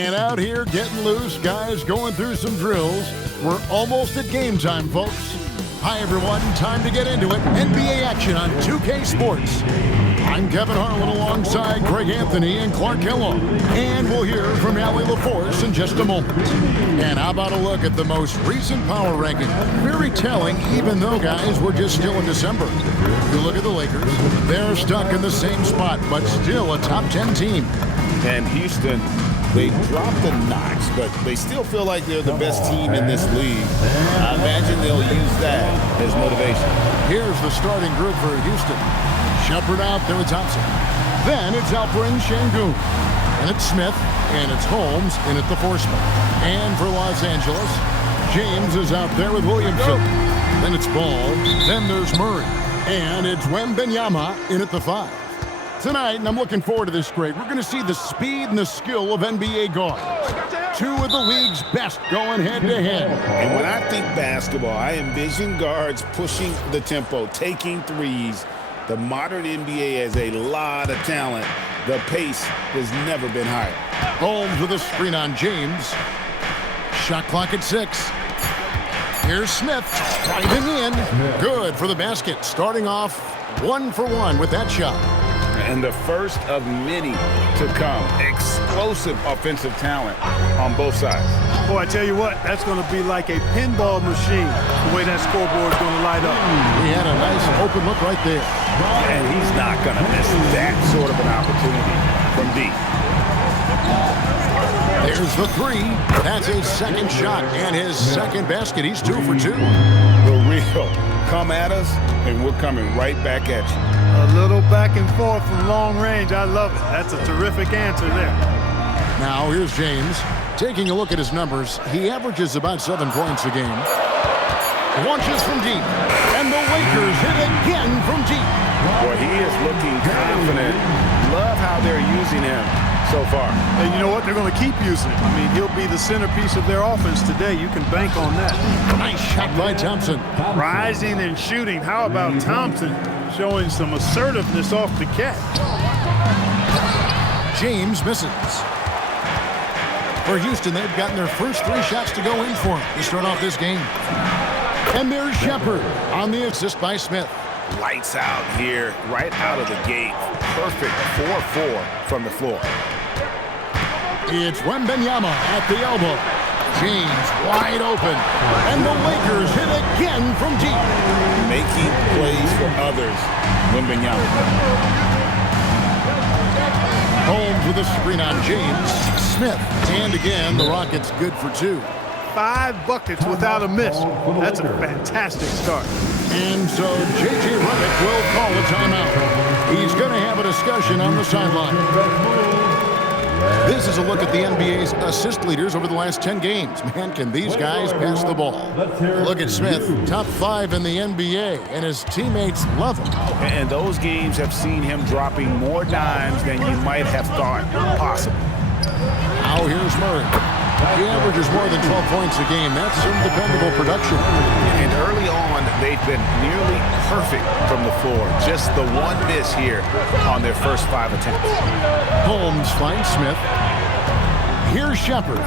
And out here getting loose, guys going through some drills. We're almost at game time, folks. Hi, everyone. Time to get into it. NBA action on 2K Sports. I'm Kevin Harlan alongside Greg Anthony and Clark Kellogg. And we'll hear from Allie LaForce in just a moment. And how about a look at the most recent power ranking? Very telling, even though, guys, we're just still in December. You look at the Lakers. They're stuck in the same spot, but still a top 10 team. And Houston, they dropped a notch, but they still feel like they're the best team in this league. I imagine they'll use that as motivation. Here's the starting group for Houston. Shepard out there with Thompson. Then it's Alperen Şengün. And it's Smith. And it's Holmes in at the 4 spot. And for Los Angeles, James is out there with Williamson. Then it's Ball. Then there's Murray. And it's Wemby in at the 5. Tonight, and I'm looking forward to this, Greg, we're going to see the speed and the skill of NBA guards. 2 of the league's best going head-to-head. And when I think basketball, I envision guards pushing the tempo, taking threes. The modern NBA has a lot of talent. The pace has never been higher. Holmes with a screen on James. Shot clock at 6. Here's Smith driving in. Good for the basket. Starting off 1 for 1 with that shot. And the first of many to come. Explosive offensive talent on both sides. Boy, I tell you what, that's going to be like a pinball machine, the way that scoreboard is going to light up. He had a nice open look right there. And he's not going to miss that sort of an opportunity from deep. There's the 3. That's his second shot and his second basket. He's 2 for 2. The real come at us, and we're coming right back at you. A little back and forth from long range. I love it. That's a terrific answer there. Now here's James. Taking a look at his numbers, he averages about 7 points a game. Launches from deep. And the Lakers hit again from deep. Boy, he is looking confident. Love how they're using him so far. And you know what? They're going to keep using him. I mean, he'll be the centerpiece of their offense today. You can bank on that. Nice shot by Thompson. Rising and shooting. How about Thompson showing some assertiveness off the catch? James misses. For Houston, they've gotten their first 3 shots to go in for him to start off this game. And there's Shepard on the assist by Smith. Lights out here, right out of the gate. Perfect 4-4 from the floor. It's Wemby at the elbow. James wide open. And the Lakers hit again from deep. Making plays for others. Wemby. Holmes with a screen on James. Smith. And again, the Rockets good for 2. 5 buckets without a miss. That's a fantastic start. And so J.J. Redick will call a timeout. He's going to have a discussion on the sideline. This is a look at the NBA's assist leaders over the last 10 games. Man, can these guys pass the ball. Look at Smith, top 5 in the NBA, and his teammates love him. And those games have seen him dropping more dimes than you might have thought possible. Now here's Murray. He averages more than 12 points a game. That's some dependable production. And early on, they've been nearly perfect from the floor. Just the 1 miss here on their first 5 attempts. Holmes finds Smith. Here's Shepard.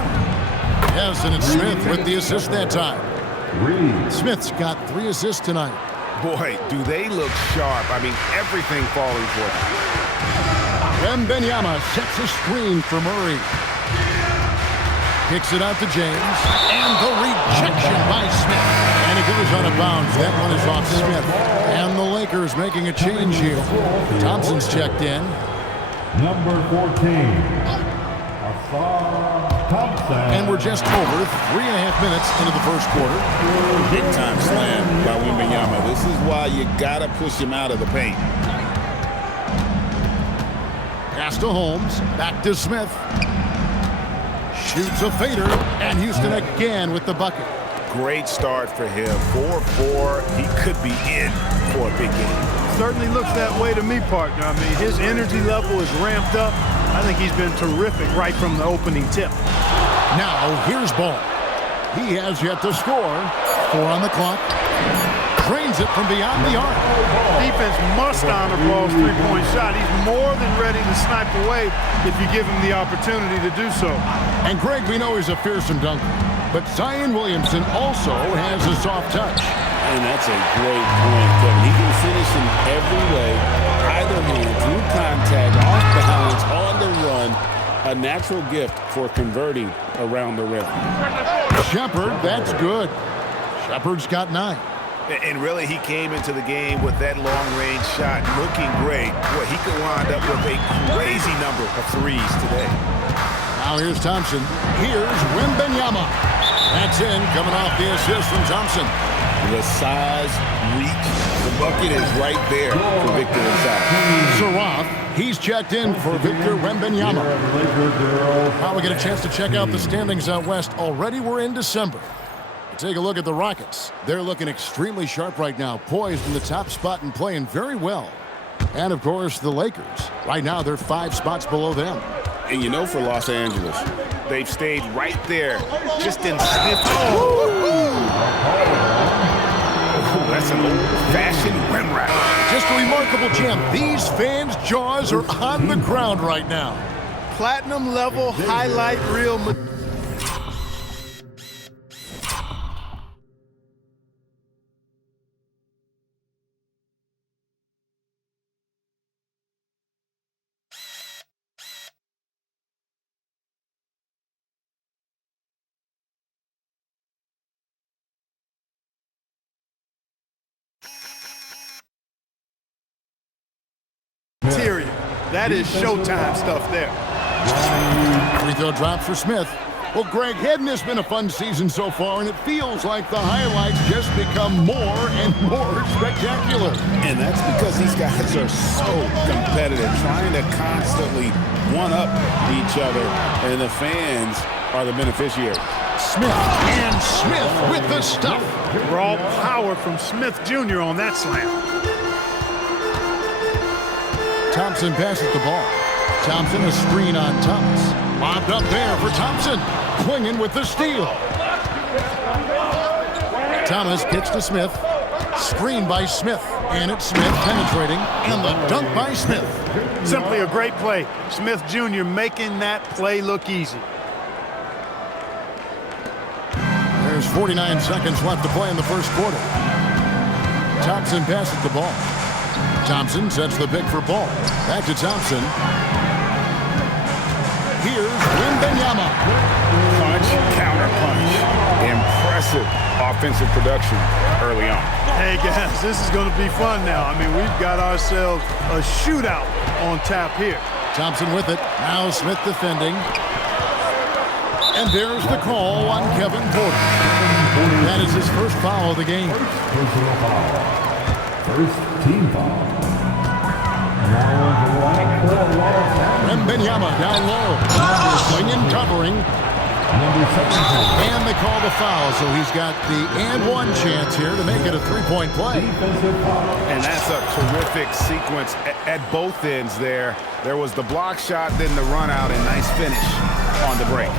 Yes, and it's Smith with the assist that time. Smith's got 3 assists tonight. Boy, do they look sharp. I mean, everything falling for them. Wemby sets a screen for Murray. Kicks it out to James. And the rejection by Smith. And it goes out of bounds. That one is off Smith. And the Lakers making a change here. Thompson's checked in. Number 14. Thompson. And we're just over 3.5 minutes into the first quarter. Big time slam by Wemby. This is why you gotta push him out of the paint. Pass to Holmes. Back to Smith. Shoots a fader, and Houston again with the bucket. Great start for him. 4-4. He could be in for a big game. Certainly looks that way to me, partner. I mean, his energy level is ramped up. I think he's been terrific right from the opening tip. Now, here's Ball. He has yet to score. 4 on the clock. Drains it from beyond the arc. Defense must honor Paul's three-point shot. He's more than ready to snipe away if you give him the opportunity to do so. And Greg, we know he's a fearsome dunker, but Zion Williamson also has a soft touch. And that's a great point, Kevin. He can finish in every way, either hand, through contact, off balance, on the run. A natural gift for converting around the rim. Shepard, that's good. Shepard's got 9. And really, he came into the game with that long-range shot looking great. Boy, he could wind up with a crazy number of threes today. Now here's Thompson. Here's Wemby. That's in, coming off the assist from Thompson. The size, reach, the bucket is right there for Victor inside. Saroff, he's checked in for Victor Wembanyama. Now we get a chance to check out the standings out west. Already we're in December. Take a look at the Rockets. They're looking extremely sharp right now, poised in the top spot and playing very well. And, of course, the Lakers. Right now, they're 5 spots below them. And you know, for Los Angeles, they've stayed right there, just in sniff. Oh, that's an old-fashioned rim wrap. Just a remarkable gem. These fans' jaws are on the ground right now. Platinum-level highlight reel. Material. That is Showtime stuff there. Free throw drop for Smith. Well, Greg, hadn't this been a fun season so far? And it feels like the highlights just become more and more spectacular. And that's because these guys are so competitive, trying to constantly one-up each other, and the fans are the beneficiaries. Smith, and Smith with the stuff. Raw power from Smith Jr. on that slam. Thompson passes the ball. Thompson, a screen on Thomas. Lobbed up there for Thompson. Clinging with the steal. Thomas pitched to Smith. Screen by Smith. And it's Smith penetrating. And the dunk by Smith. Simply a great play. Smith Jr. making that play look easy. There's 49 seconds left to play in the first quarter. Thompson passes the ball. Thompson sets the pick for Ball. Back to Thompson. Here's Wembanyama. Punch, counter punch. Impressive offensive production early on. Hey, guys, this is going to be fun now. I mean, we've got ourselves a shootout on tap here. Thompson with it. Now Smith defending. And there's the call on Kevin Porter. That is his first foul of the game. Personal foul. First team foul. Wembanyama down low. Swinging, covering. And they call the foul, so he's got the and-one chance here to make it a three-point play. And that's a terrific sequence at both ends there. There was the block shot, then the run out, and nice finish on the break.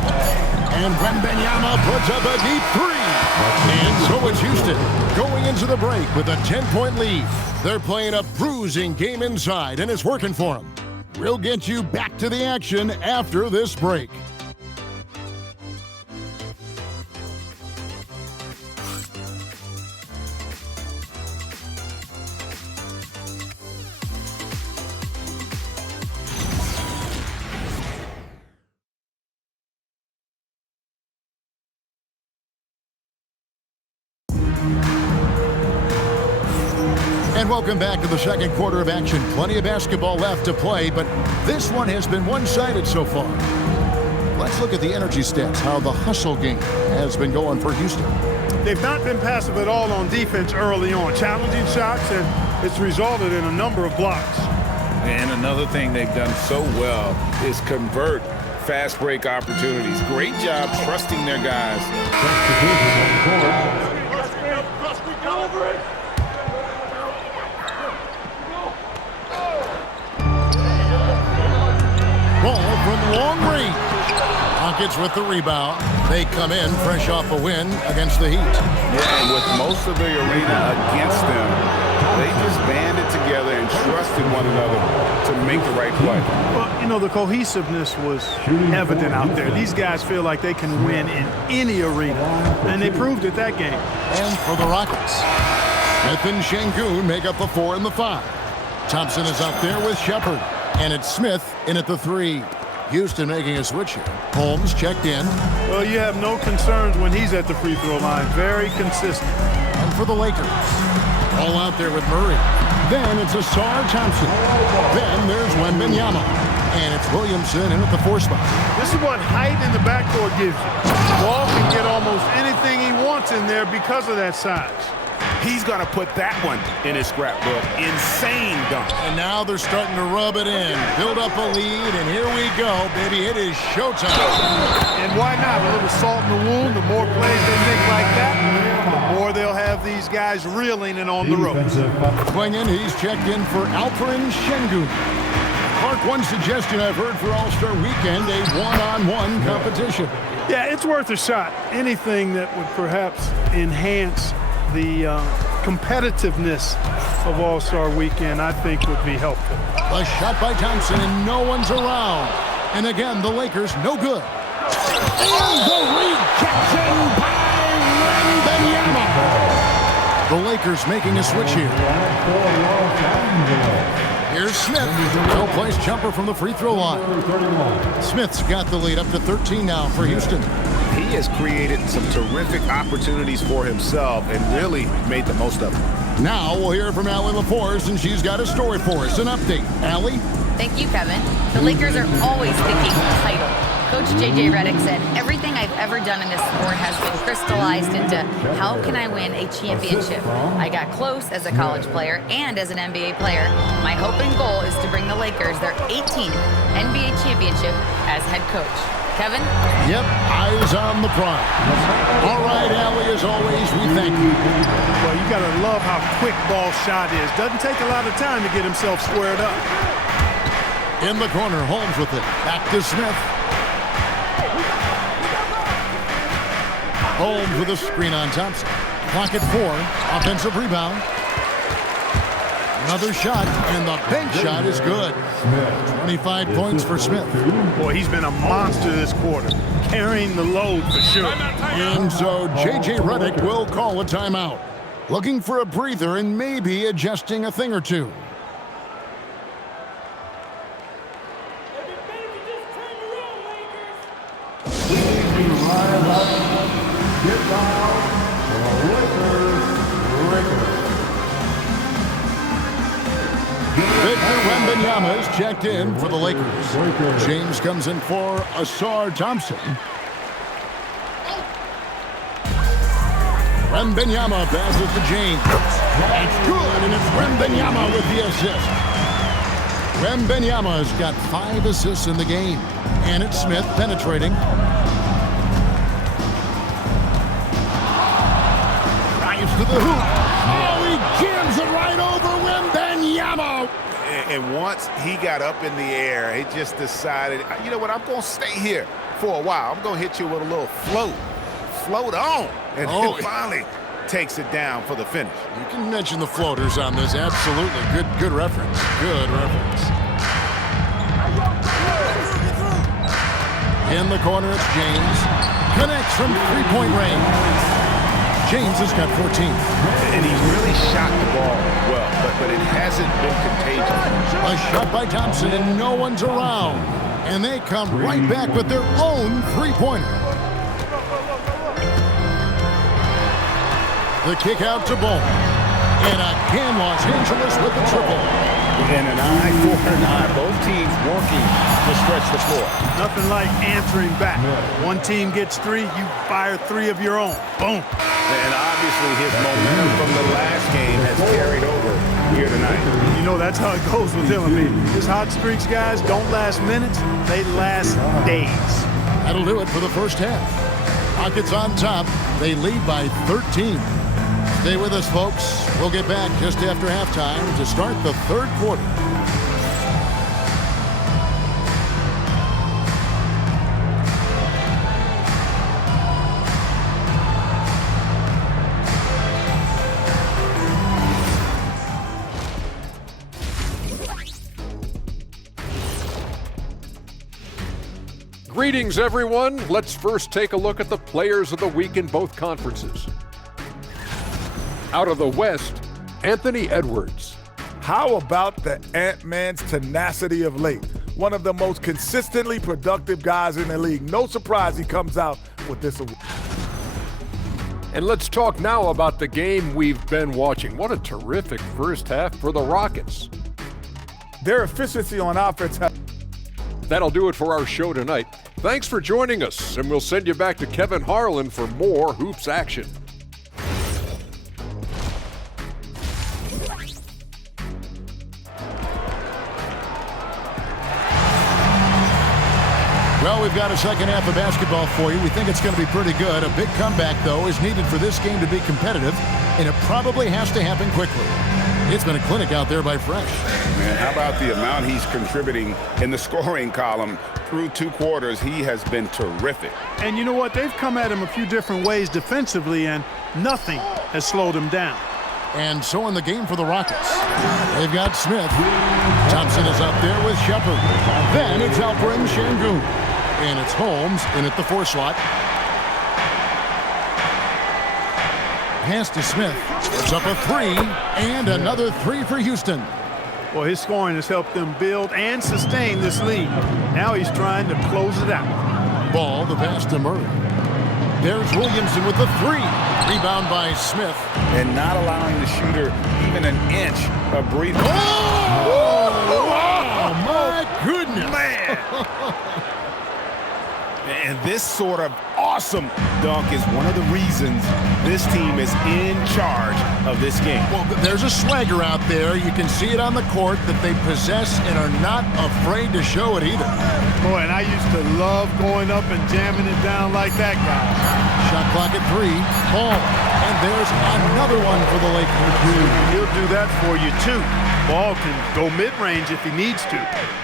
And Wembanyama puts up a deep three. And so it's Houston going into the break with a 10-point lead. They're playing a bruising game inside, and it's working for them. We'll get you back to the action after this break. And welcome back to the second quarter of action. Plenty of basketball left to play, but this one has been one-sided so far. Let's look at the energy stats, how the hustle game has been going for Houston. They've not been passive at all on defense early on. Challenging shots, and it's resulted in a number of blocks. And another thing they've done so well is convert fast break opportunities. Great job trusting their guys. Ball from long range. A Rockets with the rebound. They come in fresh off a win against the Heat. Yeah, and with most of the arena against them, they just banded together and trusted one another to make the right play. Well, you know, the cohesiveness was evident out there. These guys feel like they can win in any arena, and they proved it that game. And for the Rockets, Smith and Şengün make up the 4 and the 5. Thompson is out there with Shepherd, and it's Smith in at the 3. Houston making a switch here. Holmes checked in. Well, you have no concerns when he's at the free throw line. Very consistent. And for the Lakers, all out there with Murray. Then it's Ausar Thompson. Then there's Wemby, and it's Williamson in at the 4 spot. This is what height in the backcourt gives you. Ball can get almost anything he wants in there because of that size. He's going to put that one in his scrapbook. Insane dunk. And now they're starting to rub it in. Build up a lead, and here we go, baby. It is showtime. And why not? A little salt in the wound. The more plays they make like that, the more they'll have these guys reeling and on the ropes. Swinging, he's checked in for Alperen Şengün. Clark, one suggestion I've heard for All-Star Weekend, a one-on-one competition. Yeah, it's worth a shot. Anything that would perhaps enhance the competitiveness of All-Star Weekend, I think, would be helpful. A shot by Thompson, and no one's around. And again, the Lakers, no good. And the rejection by Wemby. The Lakers making a switch here. Here's Smith. No-place jumper from the free throw line. Smith's got the lead up to 13 now for Houston. He has created some terrific opportunities for himself and really made the most of them. Now we'll hear from Allie LaForce, and she's got a story for us. An update. Allie? Thank you, Kevin. The Lakers are always thinking title. Coach J.J. Redick said, everything I've ever done in this sport has been crystallized into how can I win a championship. I got close as a college player and as an NBA player. My hope and goal is to bring the Lakers their 18th NBA championship as head coach. Kevin? Yep, eyes on the prize. All right, Allie, as always, we thank you. Well, you got to love how quick ball shot is. Doesn't take a lot of time to get himself squared up. In the corner, Holmes with it. Back to Smith. Holmes with a screen on Thompson. Clock at 4. Offensive rebound. Another shot, and the bank shot is good. 25 points for Smith. Boy, he's been a monster this quarter, carrying the load for sure. And so J.J. Redick will call a timeout. Looking for a breather and maybe adjusting a thing or two. Victor Wembanyama is checked in for the Lakers. James comes in for Ausar Thompson. Wembanyama passes to James. It's good, and it's Wembanyama with the assist. Wembanyama's got 5 assists in the game. And it's Smith penetrating. Drives to the hoop. Oh, he jams it right over Wembanyama. And once he got up in the air, he just decided, you know what, I'm going to stay here for a while. I'm going to hit you with a little float. Float on. And then finally takes it down for the finish. You can mention the floaters on this. Absolutely. Good reference. Good reference. In the corner, it's James. Connects from three-point range. James has got 14. And he's really shot the ball well, but it hasn't been contagious. A shot by Thompson, and no one's around. And they come right back with their own three-pointer. The kick out to Bowman. And again, Los Angeles with the triple. And an eye for an eye. Both teams working to stretch the floor. Nothing like answering back. One team gets 3, you fire 3 of your own. Boom. And obviously his momentum from the last game has carried over here tonight. You know, that's how it goes with him. I mean, his hot streaks, guys, don't last minutes. They last days. That'll do it for the first half. Rockets on top. They lead by 13. Stay with us, folks. We'll get back just after halftime to start the third quarter. Greetings, everyone. Let's first take a look at the players of the week in both conferences. Out of the West, Anthony Edwards. How about the Ant-Man's tenacity of late? One of the most consistently productive guys in the league. No surprise he comes out with this award. And let's talk now about the game we've been watching. What a terrific first half for the Rockets. Their efficiency on offense. That'll do it for our show tonight. Thanks for joining us, and we'll send you back to Kevin Harlan for more hoops action. Well, we've got a second half of basketball for you. We think it's going to be pretty good. A big comeback, though, is needed for this game to be competitive, and it probably has to happen quickly. It's been a clinic out there by Fresh. Man, how about the amount he's contributing in the scoring column? Through 2 quarters, he has been terrific. And you know what? They've come at him a few different ways defensively, and nothing has slowed him down. And so in the game for the Rockets, they've got Smith. Thompson is up there with Shepard. Then it's Alperen Şengün. And it's Holmes in at the 4 slot. Pass to Smith. It's up a 3. And another 3 for Houston. Well, his scoring has helped them build and sustain this lead. Now he's trying to close it out. Ball, the pass to Murray. There's Williamson with the 3. Rebound by Smith. And not allowing the shooter even an inch of breathing. Oh, my goodness. Man. And this sort of awesome dunk is one of the reasons this team is in charge of this game. Well, there's a swagger out there. You can see it on the court that they possess and are not afraid to show it either. Boy, and I used to love going up and jamming it down like that guy. Shot clock at 3. Ball. And there's another one for the Lakers. He'll do that for you, too. Ball can go mid-range if he needs to.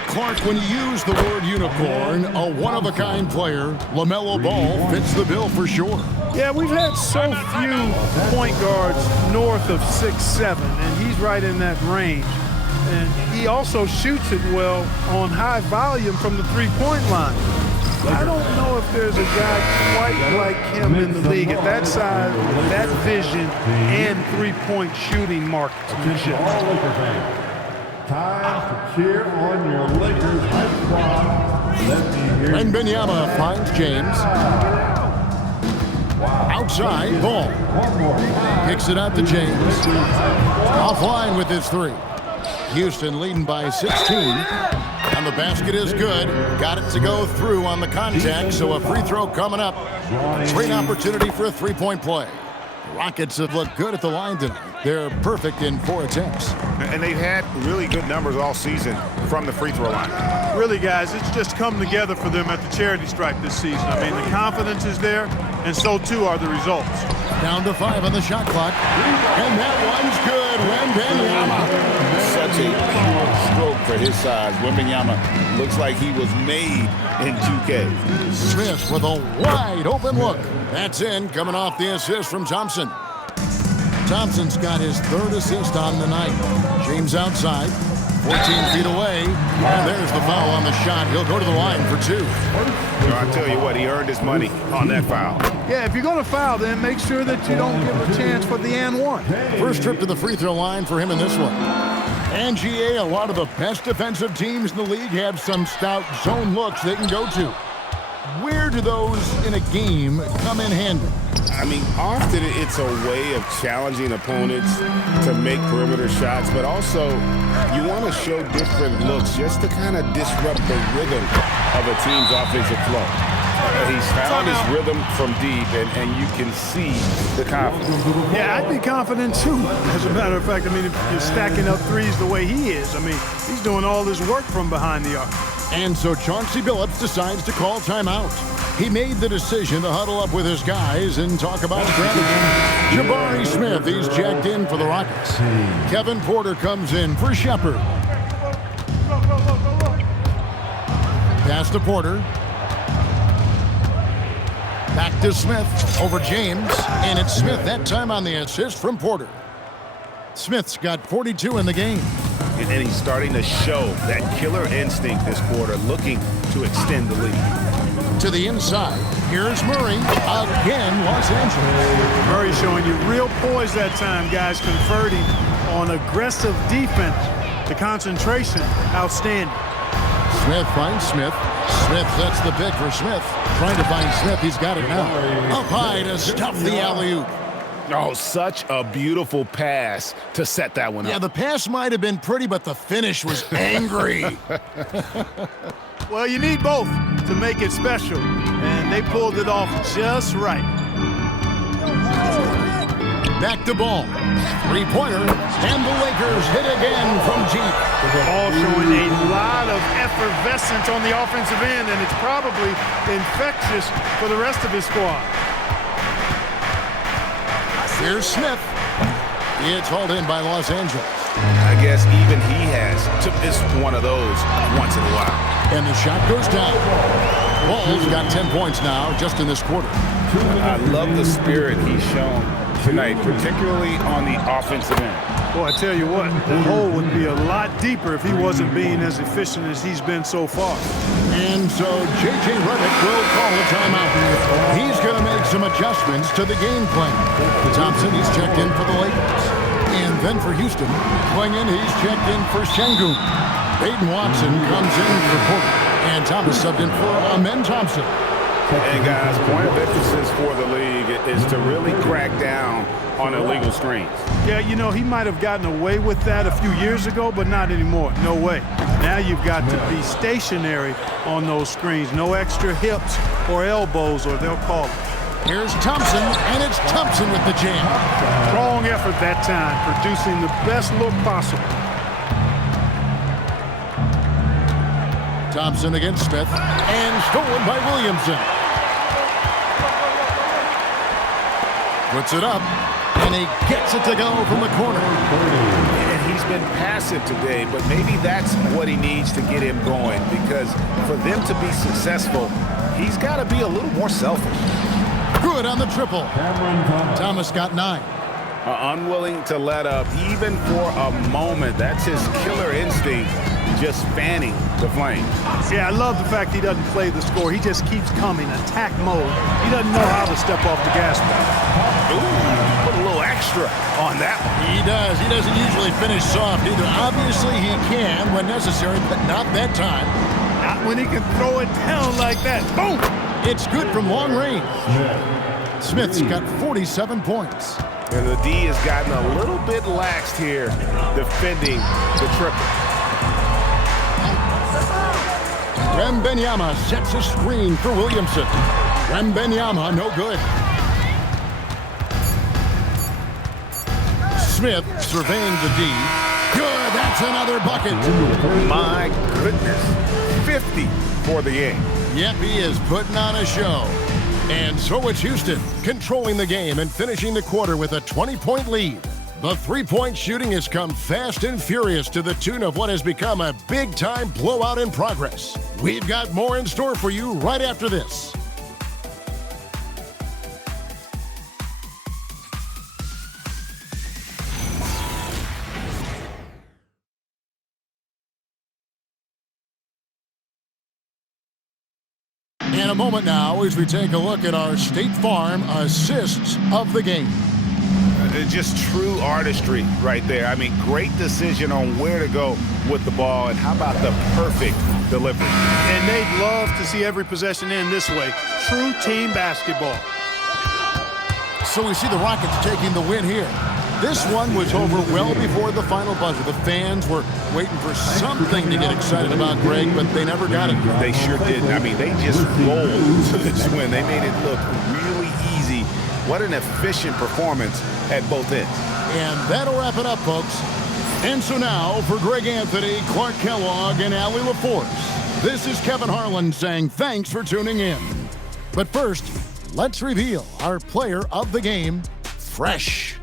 Clark, when you use the word unicorn, a one-of-a-kind player, LaMelo Ball fits the bill for sure. Yeah, we've had so few point guards north of 6'7", and he's right in that range. And he also shoots it well on high volume from the three-point line. I don't know if there's a guy quite like him in the league at that size, that vision, and three-point shooting marksmanship. Time to cheer on your Lakers high squad. Let me hear Wemby finds James. Outside, Ball. Kicks it out to James. Offline with his 3. Houston leading by 16. And the basket is good. Got it to go through on the contact, so a free throw coming up. A great opportunity for a 3-point play. The Rockets have looked good at the line tonight. They're perfect in 4 attempts. And they've had really good numbers all season from the free throw line. Really, guys, it's just come together for them at the charity stripe this season. I mean, the confidence is there, and so too are the results. Down to 5 on the shot clock. And that one's good. Wembanyama. Such a pure stroke for his size. Wembanyama looks like he was made in 2K. Smith with a wide open look. That's in, coming off the assist from Thompson. Thompson's got his 3rd assist on the night. James outside, 14 feet away. And there's the foul on the shot. He'll go to the line for 2. I'll tell you what, he earned his money on that foul. Yeah, if you're going to foul, then make sure that you don't give a chance for the and 1. First trip to the free throw line for him in this one. And GA, a lot of the best defensive teams in the league have some stout zone looks they can go to. Where do those in a game come in handy? I mean, often it's a way of challenging opponents to make perimeter shots, but also you want to show different looks just to kind of disrupt the rhythm of a team's offensive flow. He's found his rhythm from deep, and you can see the confidence. Yeah, I'd be confident too. As a matter of fact, I mean, if you're stacking up threes the way he is, I mean, he's doing all this work from behind the arc. And so Chauncey Billups decides to call timeout. He made the decision to huddle up with his guys and talk about strategy. Jabari Smith, he's checked in for the Rockets. Kevin Porter comes in for Shepard. Pass to Porter. Back to Smith over James. And it's Smith that time on the assist from Porter. Smith's got 42 in the game. And he's starting to show that killer instinct this quarter, looking to extend the lead. to the inside. Here's Murray. Again, Los Angeles. Murray showing you real poise that time, guys, converting on aggressive defense. The concentration, outstanding. Smith finds Smith. Smith sets the pick for Smith. Trying to find Smith. He's got it now. Up high to stuff the alley-oop. Oh, such a beautiful pass to set that one up. Yeah, the pass might have been pretty, but the finish was angry. Well, you need both to make it special, and they pulled it off just right. Back to ball. Three-pointer, and the Lakers hit again from deep. All showing a lot of effervescence on the offensive end, and it's probably infectious for the rest of his squad. Here's Smith. It's hauled in by Los Angeles. I guess even he has to miss one of those once in a while. And the shot goes down. Ball's got 10 points now just in this quarter. I love the spirit he's shown tonight, particularly on the offensive end. Boy, I tell you what, the hole would be a lot deeper if he wasn't being as efficient as he's been so far. And so J.J. Redick will call a timeout. He's going to make some adjustments to the game plan. Thompson, he's checked in for the Lakers. And then for Houston, going in, he's checked in for Şengün. Peyton Watson comes in for Porter. And Thomas subbed in for Amen Thompson. And guys, point of emphasis for the league is to really crack down on illegal screens. Yeah, you know, he might have gotten away with that a few years ago, but not anymore. No way. Now you've got to be stationary on those screens. No extra hips or elbows, or they'll call it. Here's Thompson, and it's Thompson with the jam. Strong effort that time, producing the best look possible. Thompson against Smith, and stolen by Williamson. Puts it up, and he gets it to go from the corner. And he's been passive today, but maybe that's what he needs to get him going, because for them to be successful, he's got to be a little more selfish. Good on the triple. Thomas got 9. Unwilling to let up, even for a moment. That's his killer instinct, just fanning the flame. Yeah, I love the fact he doesn't play the score. He just keeps coming, attack mode. He doesn't know how to step off the gas pedal. Ooh, put a little extra on that one. He does. He doesn't usually finish soft either. Obviously, he can when necessary, but not that time. Not when he can throw it down like that. Boom! It's good from long range. Smith's got 47 points. And the D has gotten a little bit laxed here, defending the triple. Wembenyama sets a screen for Williamson. Wembenyama, no good. Smith surveying the D. Good, that's another bucket. My goodness, 50 for the game. Yep, he is putting on a show. And so it's Houston, controlling the game and finishing the quarter with a 20-point lead. The three-point shooting has come fast and furious to the tune of what has become a big-time blowout in progress. We've got more in store for you right after this. In a moment now, as we take a look at our State Farm assists of the game. Just true artistry right there. I mean, great decision on where to go with the ball, and how about the perfect delivery. And they'd love to see every possession end this way. True team basketball. So we see the Rockets taking the win here. This one was over well before the final buzzer. The fans were waiting for something to get excited about, Greg, but they never got it. They sure didn't. I mean, they just rolled to this win. They made it look really easy. What an efficient performance at both ends. And that'll wrap it up, folks. And so now, for Greg Anthony, Clark Kellogg, and Allie LaForce, this is Kevin Harlan saying thanks for tuning in. But first, let's reveal our player of the game, Fresh.